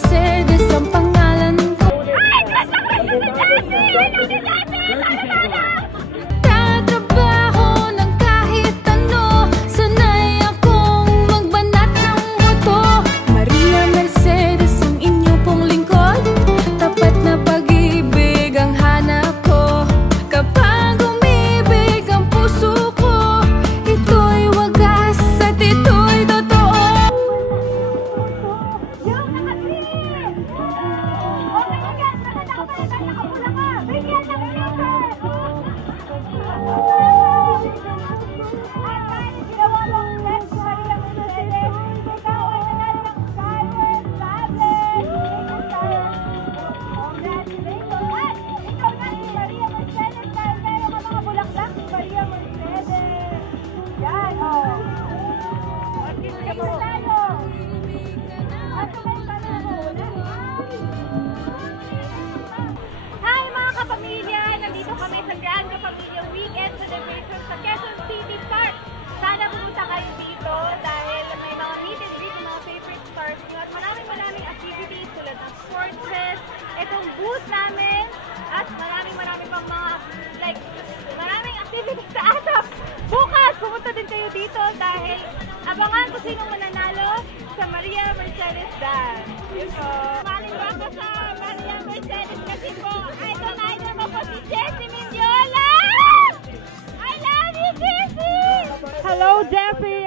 Mercedes ang pangalan ko. Tatrabaho ng kahit ano, sanay akong magbanat ng moto. Maria Mercedes ang inyo pong lingkod, tapat na pag-ibig ang hanap ko. Kapag umibig ang puso ko, ito'y wagas at ito'y totoo. Hi mga kapamilya! Nandito kami sa Grand Kapamilya Weekend Celebration sa Quezon City Park. Sana pumunta kayo dito dahil may mga meet and greet ng mga favorite stars nyo at maraming activities tulad ng sports fest, itong booth namin at maraming pang mga maraming activities sa ASAP. Bukas pumunta din kayo dito dahil abangan kung sino mananalo sa Maria Mercedes Dance. Yun po. Maling baka sa Maria Mercedes kasi po, idol mo po si Jessie Mendiola! I love you, Jessie! Hello, Jeffrey.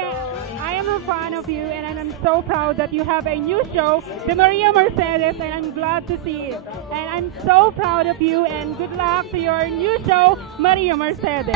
I am a fan of you, and I'm so proud that you have a new show, the Maria Mercedes, and I'm glad to see it. And I'm so proud of you, and good luck to your new show, Maria Mercedes.